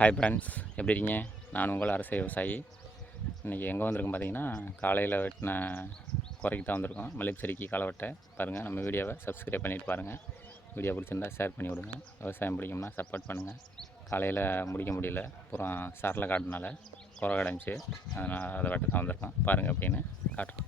Hi friends, எப்படி இருக்கீங்க? நான் உங்கள் அரசு விவசாயி. இன்றைக்கி எங்கே வந்திருக்கோம் பார்த்தீங்கன்னா, காலையில் வெட்டின குறைக்கு தான் வந்திருக்கோம். மல்லிகை செடிக்கு களை வெட்ட. பாருங்கள், நம்ம வீடியோவை சப்ஸ்கிரைப் பண்ணிவிட்டு பாருங்கள். வீடியோ பிடிச்சிருந்தா ஷேர் பண்ணி விடுங்க. விவசாயம் பிடிக்கும்னா சப்போர்ட் பண்ணுங்கள். காலையில் முடிக்க முடியல, அப்புறம் சாரில் காட்டினால குறை கிடந்துச்சு. அதனால் அதை வெட்ட தான் வந்திருக்கோம். பாருங்கள் அப்படின்னு காட்டுறோம்.